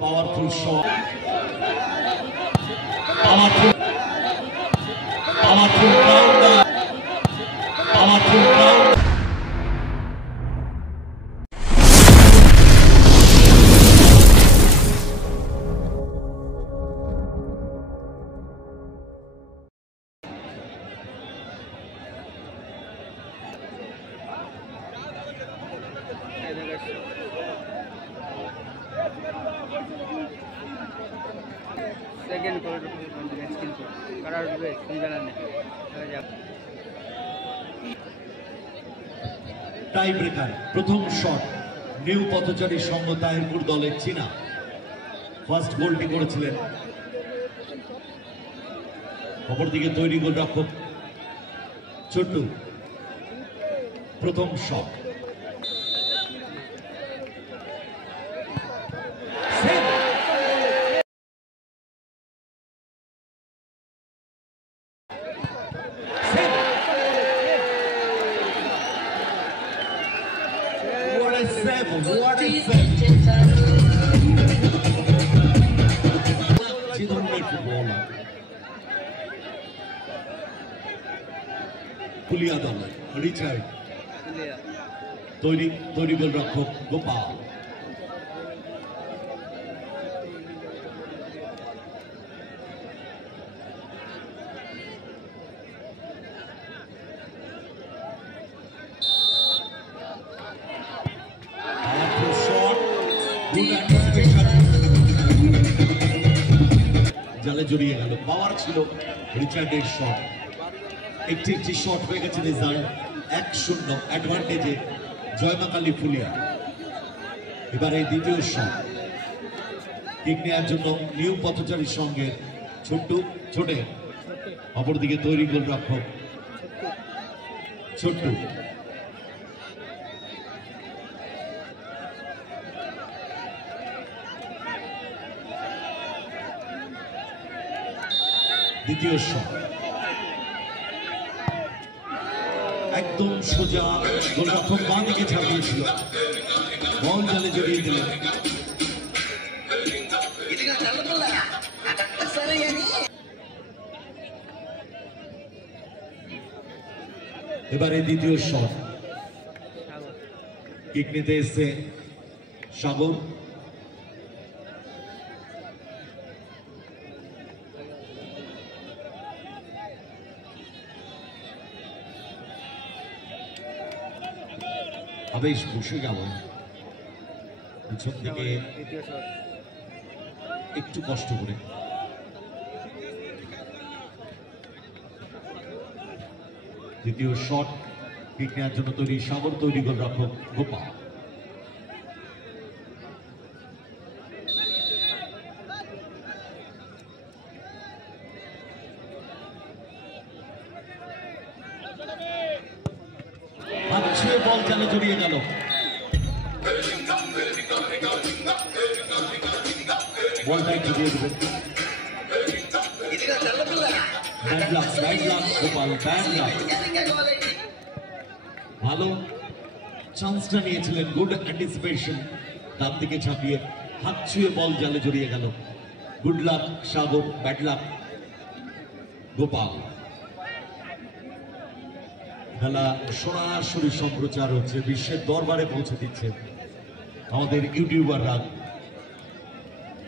Powerful shot. Powerful counter. Powerful counter. Second goal tiebreaker প্রথম shot New Pathachari Sangha তাহিরপুর দলের চীনা ফার্স্ট গোলটি করেছিলেন। অপরদিকে তৈরি গোলরক্ষক ছোট্টু প্রথম শট পুলিয়া দল রিচার্ড তৈরি গোলরক্ষক গোপাল জালে জড়িয়ে গেল। পাওয়ার ছিল রিচার্ডের শট। একটি শট হয়ে গেছে রেজাল্ট 1-0 অ্যাডভান্টেজে জয়মাকালী ফুলিয়া। এবারে দ্বিতীয় শট কিক নেওয়ার জন্য নিউ পথচারীর সঙ্গে ছোটে অপরদিকে তৈরি গোলরক্ষক ছোট্টু দ্বিতীয় শট একদম সোজা গোলরক্ষক বাঁ দিকে ছাড়িয়েছিল, বল জালে জড়িয়ে দিলেন। এবারে দ্বিতীয় শট কিক নিতে এসছে সাগর। আবেশ বসে গেল পিছন থেকে একটু কষ্ট করে। দ্বিতীয় শট কিক নেওয়ার জন্য তৈরি সাগর, তৈরি গোলরক্ষক গোপাল। বল জালে জড়িয়ে গেল। বলটা একটু দিয়ে দেবেন। গোপাল ভালো চান্সটা নিয়েছিলেন, গুড অ্যান্টিসিপেশন, তার দিকে ছাপিয়ে হাত ছুঁয়ে বল জালে জড়িয়ে গেল। Good luck Sagar, bad luck Gopal. খেলা সরাসরি সম্প্রচার হচ্ছে, বিশ্বের দরবারে পৌঁছে দিচ্ছে আমাদের ইউটিউবাররা।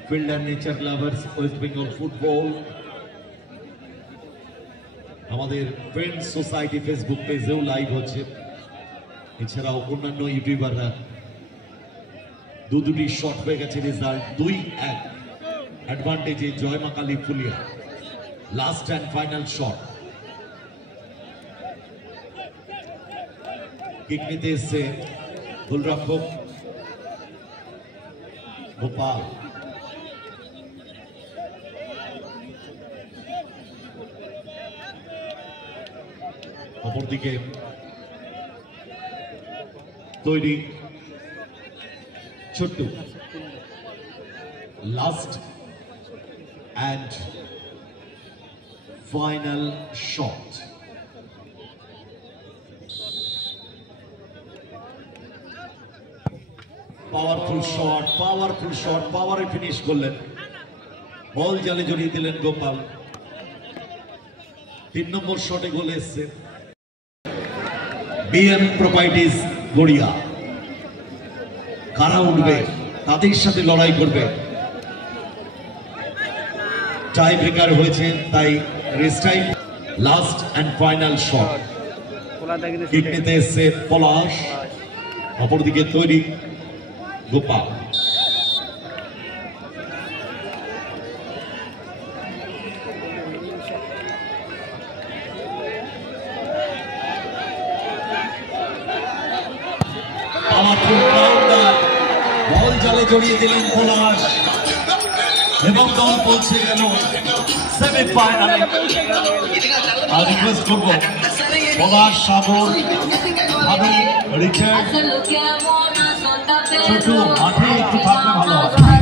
Field and nature lovers West Bengal football, আমাদের ফ্রেন্ডস সোসাইটি ফেসবুক পেজেও লাইভ হচ্ছে। এছাড়াও অন্যান্য ইউটিউবাররা দুটি শট হয়ে গেছে, রেজাল্ট 2-1 অ্যাডভান্টেজে Joymakali Phulia. Last and final shot kick নিতে এসছে গোলরক্ষক গোপাল। অপরদিকে তৈরি Chhottu. Last and final shot. Powerful shot, পাওয়ারে ফিনিশ করলেন, বল জালে জড়িয়ে দিলেন গোপাল। 3 নম্বর শটে গোল এসছে। বিএম প্রপার্টিজ গড়িয়া, কারা উঠবে তাদের সাথে লড়াই করবে। টাই ব্রেকার হয়েছে, তাই রেস্টাইল। Last and final shot, kick নিতে এসছে পলাশ, অপরদিকে তৈরি গোপাল। বল জালে জড়িয়ে দিলেন পলাশ এবং দল পৌঁছে গেল সেমিফাইনালে। আর রিকোয়েস্ট করব পলাশ, সাগর, ভাবি, রিচার্ড, ছোটু মাঠে একটু থাকলে ভালো হবে।